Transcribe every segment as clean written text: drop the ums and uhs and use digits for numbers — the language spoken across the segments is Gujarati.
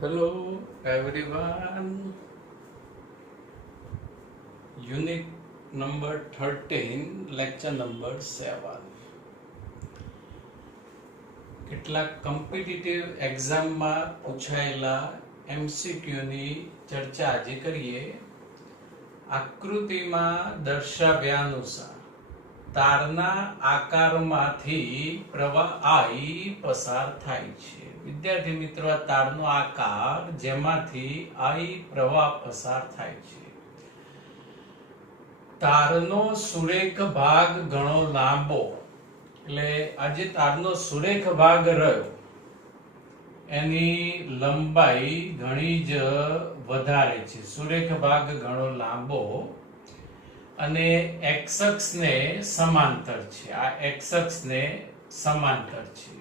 Hello everyone. Unit number 13, lecture number 7. કેટલાક કોમ્પિટિટિવ એક્ઝામમાં પૂછાયેલા એમસીક્યુની ચર્ચા આજે કરીએ. આકૃતિમાં દર્શાવ્યા અનુસાર તારના આકારમાંથી પ્રવાહ I પસાર થાય છે. વિદ્યાર્થી મિત્રો, આ તારનો આકાર જેમાંથી I પ્રવાહ પસાર થાય છે. તારનો સુરેખ ભાગ ઘણો લાંબો, એટલે આ જે તારનો સુરેખ ભાગ રહ્યો એની લંબાઈ ઘણી જ વધારે છે. સુરેખ ભાગ ઘણો લાંબો અને એક્સ અક્ષને સમાંતર છે. આ એક્સ અક્ષને સમાંતર છે.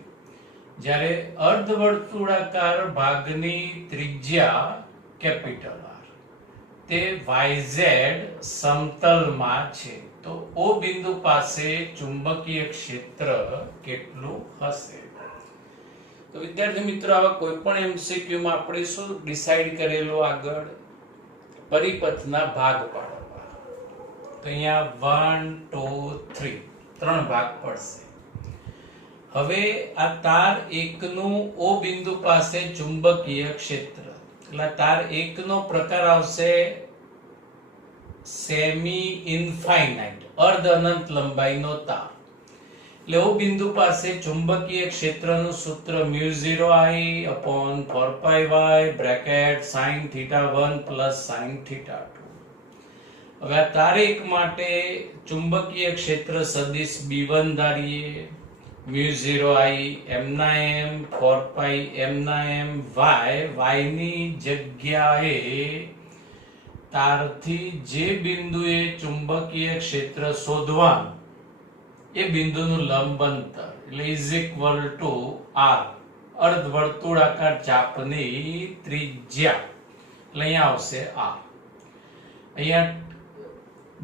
જ્યારે અર્ધવર્તુળાકાર ભાગની ત્રિજ્યા કેપિટલ R તે YZ સમતલમાં છે, તો O બિંદુ પાસે ચુંબકીય ક્ષેત્ર કેટલું હશે? તો વિદ્યાર્થી મિત્રો, આવા કોઈ પણ MCQ માં આપણે શું ડિસાઈડ કરેલું આગળ? પરિપથના ભાગ પાડવા. તો અહીંયા 1 2 3 ત્રણ ભાગ પડશે. હવે આ તાર 1 નું O બિંદુ પાસે ચુંબકીય ક્ષેત્ર, એટલે તાર 1 નો પ્રકાર આવશે સેમી ઇનફાઇનાઇટ, અર્ધ અનંત લંબાઈનો તાર. એટલે O બિંદુ પાસે ચુંબકીય ક્ષેત્રનું સૂત્ર μ0I/4πy બ્રેકેટ sin θ1 + sin θ2. હવે આ તાર 1 માટે ચુંબકીય ક્ષેત્ર સદિશ B1 ધારીએ. μ0I/m 4πm y ની જગ્યાએ તારથી જે બિંદુએ ચુંબકીય ક્ષેત્ર શોધવાનું એ બિંદુનું લંબ અંતર એટલે R, અર્ધવર્તુળાકાર ચાપની ત્રિજ્યા, એટલે અહીંયા આવશે R. અહીંયા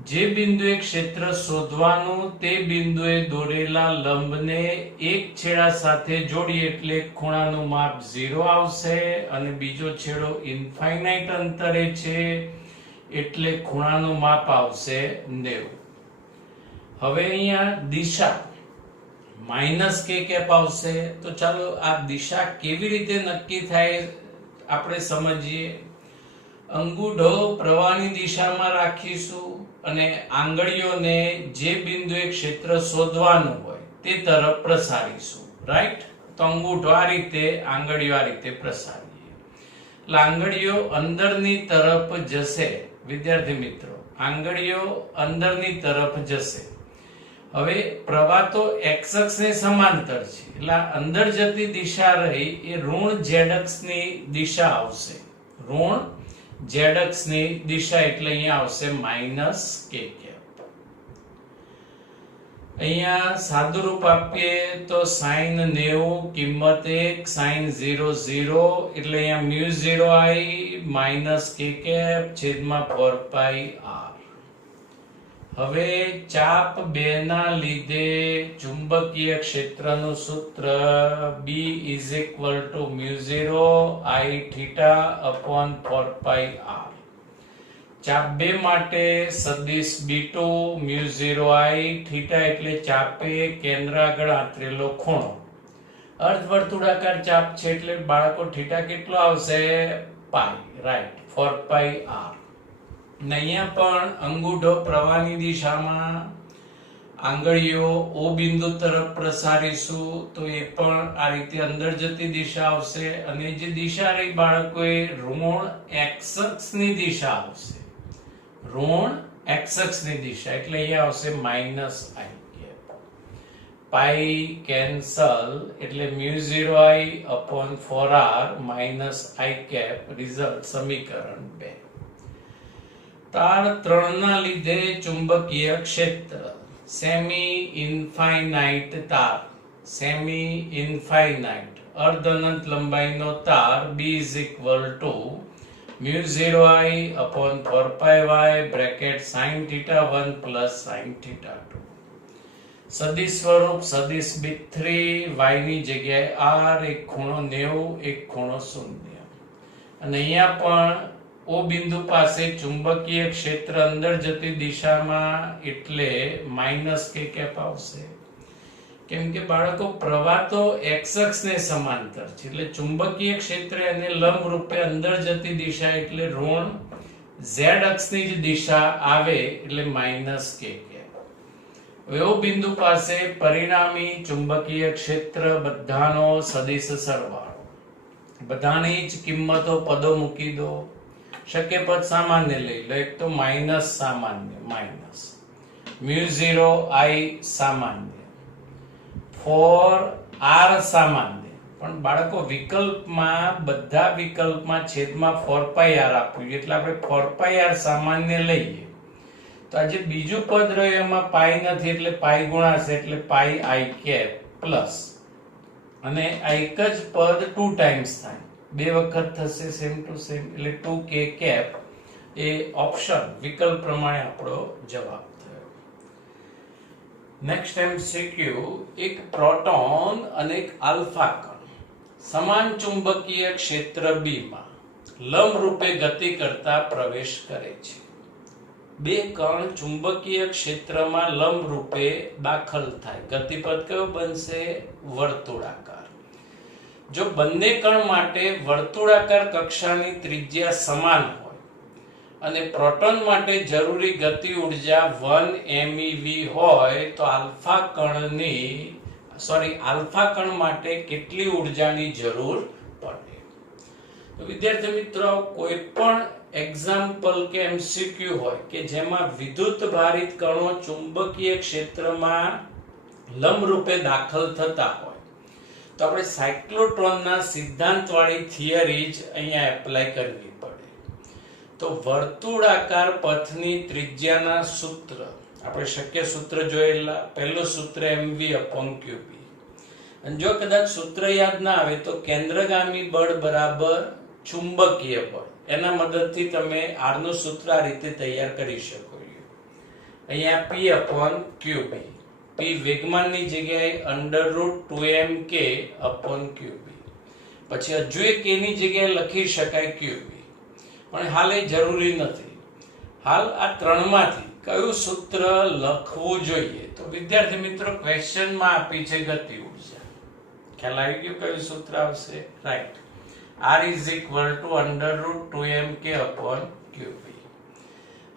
જે બિંદુએ ક્ષેત્ર શોધવાનું તે બિંદુએ દોરેલા લંબને એક છેડા સાથે જોડીએ એટલે ખૂણાનું માપ 0 આવશે અને બીજો છેડો ઇનફાઇનાઇટ અંતરે છે એટલે ખૂણાનું માપ આવશે 90. હવે અહીંયા દિશા -k આવશે. તો ચાલો આ દિશા કેવી રીતે નક્કી થાય આપણે સમજીએ. અંગૂઠો પ્રવાહની દિશામાં રાખીશું અને આંગળીઓને જે બિંદુએ ક્ષેત્ર શોધવાનું હોય તે તરફ પ્રસારીશું. રાઈટ? તો અંગૂઠો આ રીતે, આંગળીઓ આ રીતે પ્રસારીએ એટલે આંગળીઓ અંદરની તરફ જશે. વિદ્યાર્થી મિત્રો, આંગળીઓ અંદરની તરફ જશે. હવે પ્રવાહ તો એક્સ અક્ષને સમાંતર છે, એટલે અંદર જતી દિશા રહી એ ઋણ ઝેડ અક્ષની દિશા આવશે. ઋણ ઝેડ અક્ષની દિશા એટલે અહીંયા આવશે -k. અહીંયા સાદુરૂપ આપીએ તો sin 90 કિંમત 1, sin 0 0, એટલે અહીંયા μ0I-k/4πr. હવે ચાપ 2 ના લીધે ચુંબકીય ક્ષેત્રનું સૂત્ર B μ0I/4πr. ચાપ 2 માટે સદિશ B2 μ0I/θ, એટલે ચાપે કેન્દ્ર આગળ આંતરેલો ખૂણો. અર્ધવર્તુળાકાર ચાપ છે એટલે બાળકો θ કેટલો આવશે? π. Right, 4πr. અહીંયા પણ અંગૂઠો પ્રવાહની દિશામાં, આંગળીઓ O બિંદુ તરફ પ્રસારીશું તો એ પણ આ રીતે અંદર જતી દિશા આવશે અને જે દિશા રહી બાળકોએ ઋણ એક્સ અક્ષની દિશા આવશે. ઋણ એક્સ અક્ષની દિશા એટલે અહીંયા આવશે -I. પાઈ કેન્સલ એટલે μ0I/4r -I. રિઝલ્ટ સમીકરણ 2. તાર 3 ના લીધે ચુંબકીય ક્ષેત્ર સેમી ઇનફાઇનાઇટ તાર, સેમી ઇનફાઇનાઇટ અર્ધ અનંત લંબાઈનો તાર B μ0I/4πy bracket sin θ1 + sin θ2. સદિશ સ્વરૂપ સદિશ B3, y ની જગ્યાએ R, એક ખૂણો 90, એક ખૂણો 0. અને અહીંયા પણ O બિંદુ પાસે ચુંબકીય ક્ષેત્ર અંદર જતી દિશામાં એટલે માઇનસ કે કેપ આવશે, કેમ કે બાળકો પ્રવાહ તો x અક્ષને સમાંતર છે, એટલે ચુંબકીય ક્ષેત્ર અને લંબ રૂપે અંદર જતી દિશા એટલે ઋણ z અક્ષની જ દિશા આવે એટલે માઇનસ કે કેપ. O બિંદુ પાસે પરિણામી ચુંબકીય ક્ષેત્ર બધાનો સદિશ સરવાળો, બધાની જ કિંમતો પદો મૂકી દો, શક્ય પદ સામાન્ય લઈ લો. એક તો માઇનસ સામાન્ય માઇનસ μ0 I સામાન્ય, ફોર r સામાન્ય, પણ બાળકો વિકલ્પમાં બધા વિકલ્પમાં છેદમાં 4 પાઈ r આપ્યું એટલે આપણે 4 પાઈ r સામાન્ય લઈએ તો આ જે બીજું પદ રહ્યું એમાં પાઈ નથી એટલે પાઈ ગુણાશે એટલે પાઈ I કેપ પ્લસ, અને આ એક જ પદ 2 ટાઈમ્સ થાય, બે વખત થશે સેમ ટુ સેમ એટલે 2k કેપ એ ઓપ્શન વિકલ્પ પ્રમાણે આપણો જવાબ થયો. નેક્સ્ટ MCQ, એક પ્રોટોન અને એક આલ્ફા કણ સમાન ચુંબકીય ક્ષેત્ર B માં લંબ રૂપે ગતિ કરતા પ્રવેશ કરે છે. બે કણ ચુંબકીય ક્ષેત્રમાં લંબ રૂપે દાખલ થાય, ગતિપથ કયો બનશે? વર્તુળાકાર. જો બંને કણ માટે વર્તુળાકાર કક્ષાની ત્રિજ્યા સમાન હોય અને પ્રોટોન માટે જરૂરી ગતિ ઉર્જા 1 MeV હોય તો આલ્ફા કણ માટે કેટલી ઉર્જાની જરૂર પડે? તો વિદ્યાર્થી મિત્રો, કોઈ પણ એક્ઝામ્પલ કે MCQ હોય કે જેમાં વિદ્યુત ભારિત કણો ચુંબકીય ક્ષેત્રમાં લંબ રૂપે દાખલ થતા હોય તો આપણે સાયક્લોટ્રોનના સિદ્ધાંતવાળી થિયરી જ અહીંયા એપ્લાય કરવી પડે. તો વર્તુળાકાર પથની ત્રિજ્યાના સૂત્ર આપણે શક્ય સૂત્ર જોયેલા, પહેલું સૂત્ર mv/qb, અને જો કદાચ સૂત્ર યાદ ના આવે તો કેન્દ્રગામી બળ બરાબર ચુંબકીય બળ, એના મદદથી તમે r નું સૂત્ર આ રીતે તૈયાર કરી શકો. અહીંયા p/qb, p વેગમાનની જગ્યાએ √2mk/qb, પછી હજુ એક k ની જગ્યાએ લખી શકાય qb, પણ હાલ એ જરૂરી નથી. હાલ આ ત્રણમાંથી કયું સૂત્ર લખવું જોઈએ? તો વિદ્યાર્થી મિત્રો, ક્વેશ્ચનમાં આપી છે ગતિ ઉર્જા, ખ્યાલ આવી ગયો કયું સૂત્ર આવશે? Right, r √2mk/qb.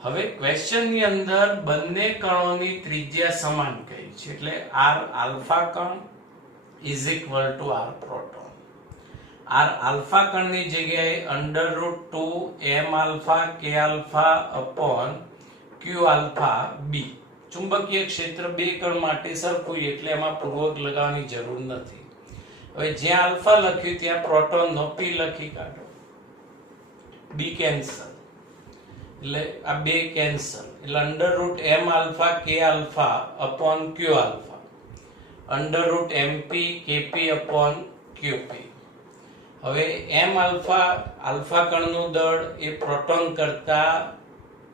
હવે ક્વેશ્ચન ની અંદર બંને કણોની ત્રિજ્યા સમાન કહી છે એટલે r આલ્ફા કણ r પ્રોટોન. r આલ્ફા કણની જગ્યાએ √2m(k)(α)q(α)b. ચુંબકીય ક્ષેત્ર બે કણ માટે સરખું એટલે એમાં પૂર્વક લગાવવાની જરૂર નથી. હવે જ્યાં આલ્ફા લખ્યું ત્યાં પ્રોટોન નો p લખી કાઢો, b કેન્સલ એટલે આ બે કેન્સલ એટલે √m(k)(α)(mp)(kp)/qp. હવે m આલ્ફા કણનું દળ એ પ્રોટોન કરતા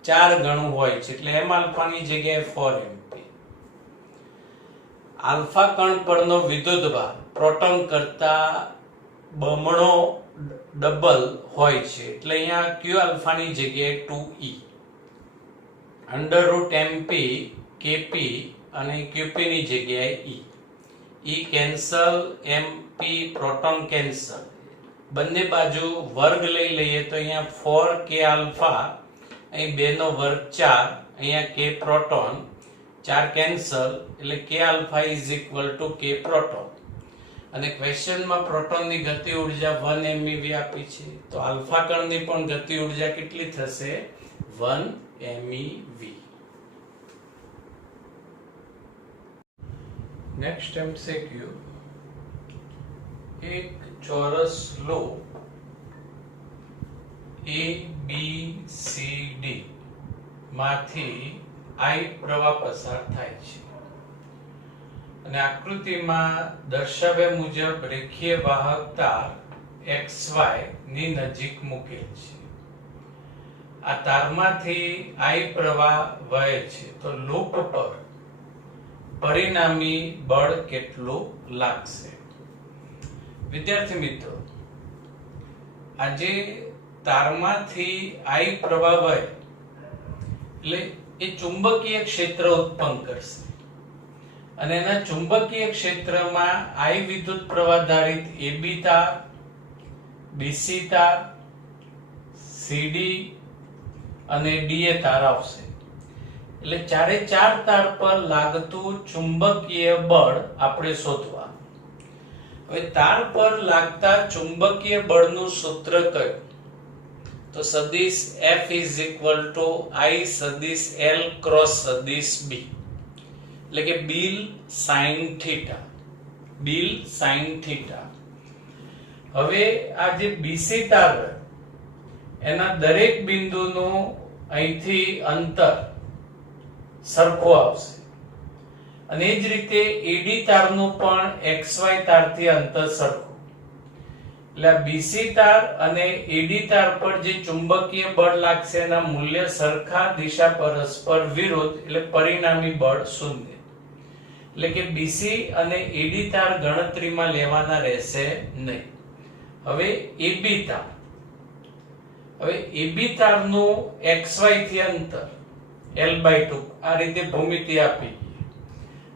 4 ગણું હોય છે એટલે m આલ્ફાની જગ્યાએ 4mp. આલ્ફા કણ પરનો વિદ્યુતભાર પ્રોટોન કરતા બમણો ડબલ હોય છે એટલે અહીંયા q આલ્ફાની જગ્યાએ 2e. √mp(kp) અને qp ની જગ્યાએ e. e cancel, mp proton cancel, બંને બાજુ વર્ગ લઈ લઈએ તો અહીંયા 4k આલ્ફા, અહીં 2 નો વર્ગ 4, અહીંયા k પ્રોટોન, 4 કેન્સલ એટલે k આલ્ફા k પ્રોટોન. અને ક્વેશ્ચનમાં પ્રોટોનની ગતિ ઉર્જા 1 MeV આપી છે તો આલ્ફા કણની પણ ગતિ ઉર્જા કેટલી થશે? 1 MeV. નેક્સ્ટ MCQ, એક ચોરસ લૂપ ABCD માંથી I પ્રવાહ પસાર થાય છે અને આકૃતિમાં દર્શાવ્યા મુજબ રેખીય વાહકતા XY ની નજીક મૂકેલ છે. આ તારમાંથી I પ્રવાહ વહે છે તો લૂપ પર પરિણામી બળ કેટલું લાગશે? વિદ્યાર્થી મિત્રો, આજે તારમાંથી I પ્રવાહ વહે એટલે એ ચુંબકીય ક્ષેત્ર ઉત્પન્ન કરશે અને એના ચુંબકીય ક્ષેત્રમાં I વિદ્યુત પ્રવાહ ધારિત AB તાર, BC તાર, CD અને DA તાર આવશે. એટલે ચારે ચાર તાર પર લાગતું ચુંબકીય બળ આપણે શોધવાનું. હવે તાર પર લાગતા ચુંબકીય બળનું સૂત્ર કયું? તો સદિશ F is equal to I સદિશ L ક્રોસ સદિશ B, એટલે કે bill sine theta. Bill sine theta. હવે આ જે BC તાર એના દરેક બિંદુનું અહીંથી અંતર સરખું આવશે અને એ જ રીતે AD તારનું પણ XY તારથી અંતર સરખું. એટલે આ BC તાર અને AD તાર પર જે ચુંબકીય બળ લાગશે એના મૂલ્ય સરખા, દિશા પરસ્પર વિરુદ્ધ, એટલે પરિણામી બળ શૂન્ય. એટલે કે BC અને AD તાર ગણતરીમાં લેવાના રહેશે નહીં. હવે AB તાર, હવે AB તારનું XY થી અંતર L/2 આ રીતે ભૂમિતિ આપી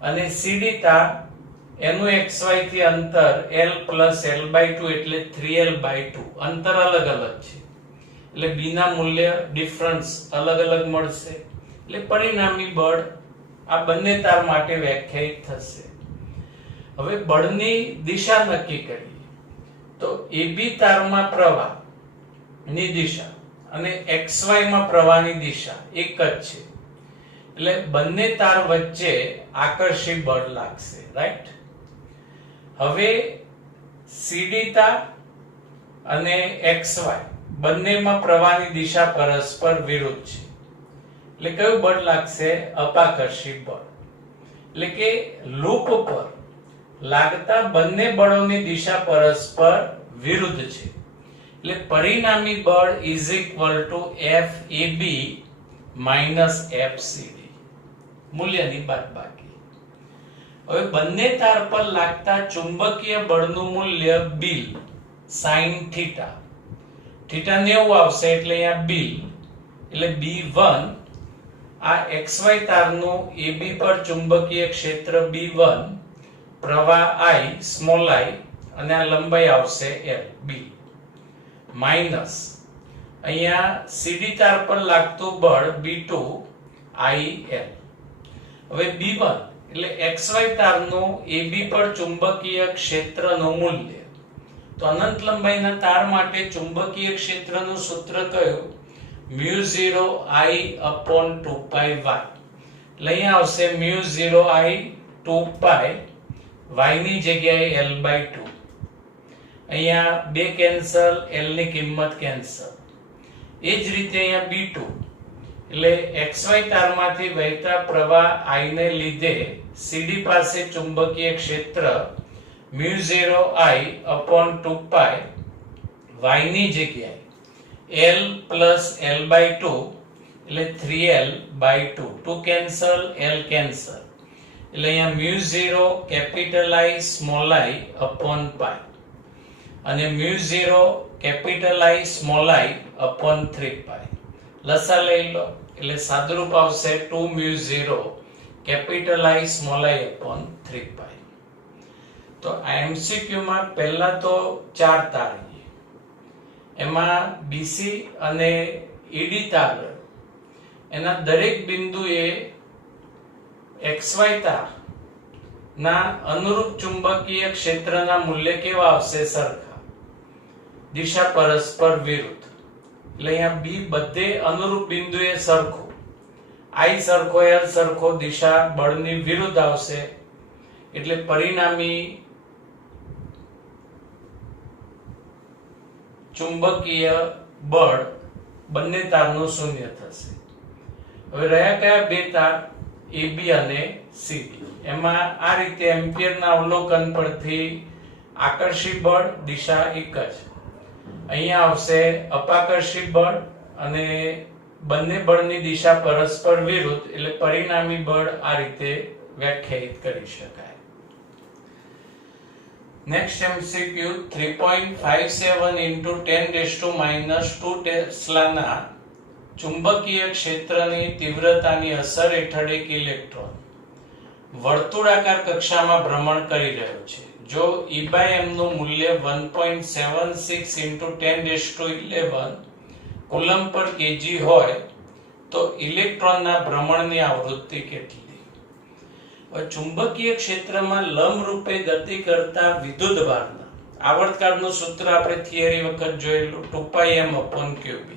અને CD તાર એનું XY થી અંતર L plus L/2 એટલે 3L/2. અંતર અલગ અલગ છે એટલે B ના મૂલ્ય ડિફરન્સ અલગ અલગ મળશે. એટલે પરિણામી બળ આ બંને તાર માટે વ્યાખ્યાયિત થશે. હવે બળની દિશા નક્કી કરીએ તો AB તારમાં પ્રવાહ ની દિશા અને XY માં પ્રવાહની દિશા એક જ છે. એટલે બંને તાર વચ્ચે આકર્ષી બળ લાગશે, રાઈટ? હવે CD તાર અને XY બંનેમાં પ્રવાહની દિશા પરસ્પર વિરુદ્ધ છે. એટલે કયું બળ લાગશે? અપાકર્ષી બળ. એટલે કે લૂપ પર લાગતા બંને બળોની દિશા પરસ્પર વિરુદ્ધ છે. એટલે પરિણામી બળ is equal to FAB minus FCD, મૂલ્યની બાદબાકી. હવે બંને તાર પર લાગતા ચુંબકીય બળનું મૂલ્ય બિલ સાઇન થીટા. થીટા 90 આવશે એટલે અહીંયા બિલ એટલે B1. આ XY તારનું AB પર ચુંબકીય ક્ષેત્ર B1, પ્રવાહ I સ્મોલ I અને આ લંબાઈ આવશે L B માઈનસ અહીંયા CD તાર પર લાગતું બળ B2 IL. હવે B1 એટલે XY તારનું AB પર ચુંબકીય ક્ષેત્રનું મૂલ્ય. તો અનંત લંબાઈના તાર માટે ચુંબકીય ક્ષેત્રનું સૂત્ર કયું? μ0 I upon 2πy. એટલે અહીંયા આવશે μ0 I 2π, y ની જગ્યાએ L/2. અહીંયા 2 કેન્સલ, L ની કિંમત કેન્સલ. એ જ રીતે અહીંયા B2 એટલે XY તારમાંથી વહેતા પ્રવાહ I ને લીધે CD પાસે ચુંબકીય ક્ષેત્ર μ0 I upon 2π, y ની જગ્યાએ L plus L/2 એટલે 3L/2. 2 cancel, L cancel. એટલે અહીંયા μ0 capital I small I upon π અને μ0 capital I small I upon 3π. લસા લઈ લો એટલે સાદુરૂપ આવશે 2μ0 capital I small I upon 3π. તો આ MCQ માં પહેલા તો 4 તાર, એમાં BC અને AD તાર એના દરેક બિંદુએ XY તાર ના અનુરૂપ ચુંબકીય ક્ષેત્રના મૂલ્ય કેવા આવશે? સરખા, દિશા પરસ્પર વિરુદ્ધ. એટલે અહીંયા B બધે અનુરૂપ બિંદુએ સરખું, I સરખો, L સરખો, દિશા બળની વિરુદ્ધ આવશે. એટલે પરિણામી ચુંબકીય બળ બંને તારનું શૂન્ય થશે. હવે રહ્યા કયા બે તાર? AB અને CD. એમાં આ રીતે એમ્પિયરના અવલોકન પરથી આકર્ષી બળ દિશા એક જ. અહીંયા આવશે અપાકર્ષી બળ અને બંને બળની દિશા પરસ્પર વિરુદ્ધ, એટલે પરિણામી બળ આ રીતે વ્યાખ્યાયિત કરી શકાય. Next MCQ 3.57 into 10 raised to minus 2 ટેસ્લાના ચુંબકીય ક્ષેત્રની તીવ્રતાની અસર હેઠળ એક ઇલેક્ટ્રોન વર્તુળાકાર કક્ષામાં ભ્રમણ કરી રહ્યો છે. જો E/m નું મૂલ્ય 1.76 into 10 raised to 11 કુલમ પર kg હોય તો ઇલેક્ટ્રોનના ભ્રમણની આવૃત્તિ કેટલી? ચુંબકીય ક્ષેત્રમાં લંબ રૂપે ગતિ કરતા વિદ્યુતભારના આવર્તકાળનું સૂત્ર આપણે થિયરી વખત જોયેલું 2πm/qb.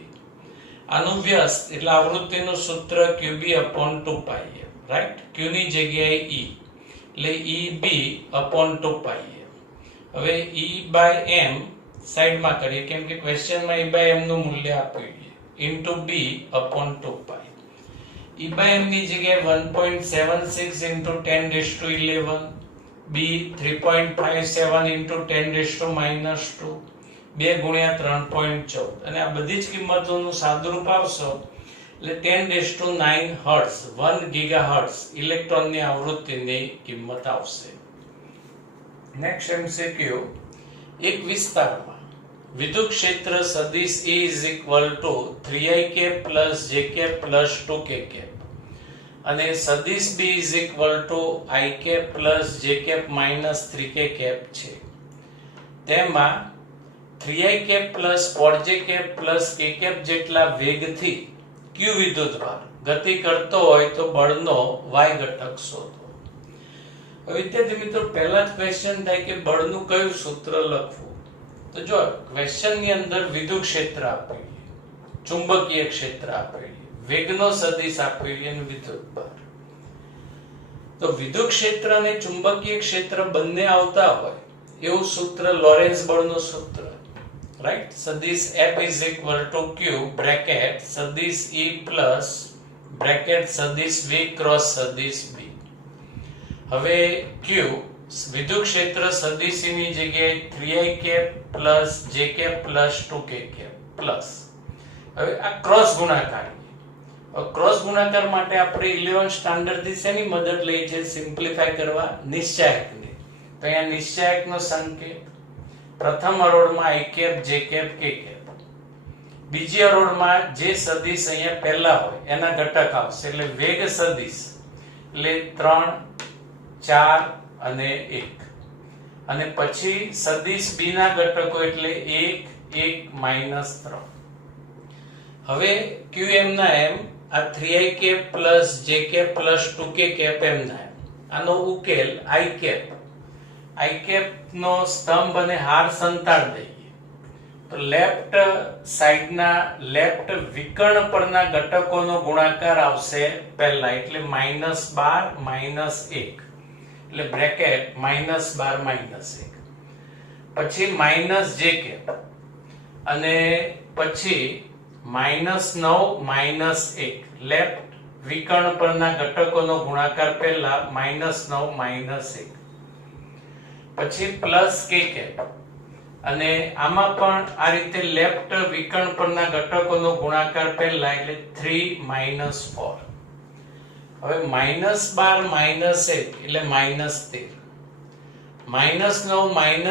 આનું વ્યસ્ત એટલે આવૃત્તિનું સૂત્ર qb/2πm, રાઈટ? q ની જગ્યાએ e એટલે eb/2πm. હવે E/m સાઈડમાં કરીએ કેમ કે ક્વેશ્ચનમાં E/m નું મૂલ્ય આપ્યું છે into b/2π. E/m ની જગ્યાએ 1.76 into 10 raised to 11, b 3.57 into 10 raised to minus 2, 2 ગુણ્યા 3.14 અને આ બધી જ કિંમતોનું સાદુરૂપ આવશો એટલે 10 raised to 9 હર્ટ્ઝ 1 ગીગાહર્ટ્ઝ ઇલેક્ટ્રોનની આવૃત્તિની કિંમત આવશે. નેક્સ્ટ MCQ, એક વિસ્તારમાં વિદ્યુત ક્ષેત્ર સદિશ E is equal to 3ik plus jk plus 2k અને સદિશ B is equal to ik plus jk minus 3k છે. તેમાં 3ik plus 4jk plus k જેટલા વેગથી q વિદ્યુતભાર ગતિ કરતો હોય તો બળનો y ઘટક શોધો. વિદ્યાર્થી મિત્રો, પહેલા જ ક્વેશ્ચન થાય કે બળનું કયું સૂત્ર લખવું. તો જો ક્વેશ્ચનની અંદર વિદ્યુત ક્ષેત્ર આપેલી, ચુંબકીય ક્ષેત્ર આપેલી, વેગનો સદિશ આપેલી અને વિદ્યુતભાર. તો વિદ્યુત ક્ષેત્ર અને ચુંબકીય ક્ષેત્ર બંને આવતા હોય એવું સૂત્ર લોરેન્સ બળનું સૂત્ર, રાઈટ? સદિશ F is equal to Q bracket સદિશ E plus બ્રેકેટ સદિશ V ક્રોસ સદિશ B. હવે Q વિદ્યુત ક્ષેત્ર સદિશ ની જગ્યાએ 3ik plus jk plus 2k plus. હવે આ ક્રોસ ગુણાકાર, ક્રોસ ગુણાકાર માટે આપણે 11 સ્ટાન્ડર્ડ થી શેની મદદ લઈએ છે સિમ્પ્લિફાય કરવા? નિશ્ચાયકની. તો અહીંયા નિશ્ચાયકનો સંકેત પ્રથમ હરોળમાં i cap j cap k cap, બીજી હરોળમાં જે સદિશ અહીંયા પહેલા હોય એના ઘટક આવશે એટલે વેગ સદિશ એટલે 3 4 અને 1 અને પછી સદિશ B ના ઘટકો એટલે 1 1 minus 3. હવે qm ના m આ 3ik plus jk plus 2k m ના m આનો ઉકેલ i નો સ્તંભ અને હાર સંતાડ દઈએ તો લેફ્ટ સાઈડના લેફ્ટ વિકર્ણ પરના ઘટકોનો ગુણાકાર આવશે પહેલા એટલે -12 -1 એટલે બ્રેકેટ -12 -1 પછી -jk અને પછી -9 -1 લેફ્ટ વિકર્ણ પરના ઘટકોનો ગુણાકાર પહેલા -9 -1 પછી +k અને આમાં પણ આ રીતે લેફ્ટ વિકર્ણ પરના ઘટકોનો ગુણાકાર પહેલા એટલે 3 -4. હવે -12 -1 એટલે -13, -9 -1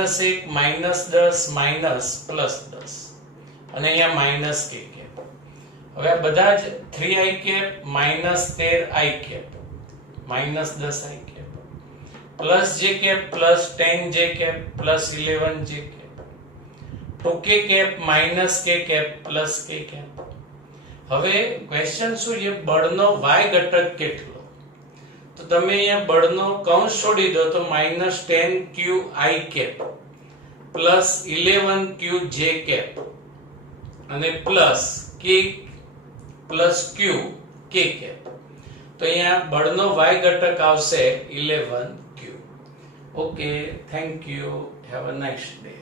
-10 +10 અને અહીંયા -k. હવે આ બધા જ 3ik -13ik -10ik plus jk plus 10jk plus 11jk 2k minus k plus k. હવે ક્વેશ્ચન શું છે? બળનો y ઘટક કેટલો? તો તમે અહીંયા બળનો કૌંસ છોડી દો તો -10qi plus 11qj અને plus k plus q k. તો અહીંયા બળનો y ઘટક આવશે 11q. Okay, thank you. Have a nice day.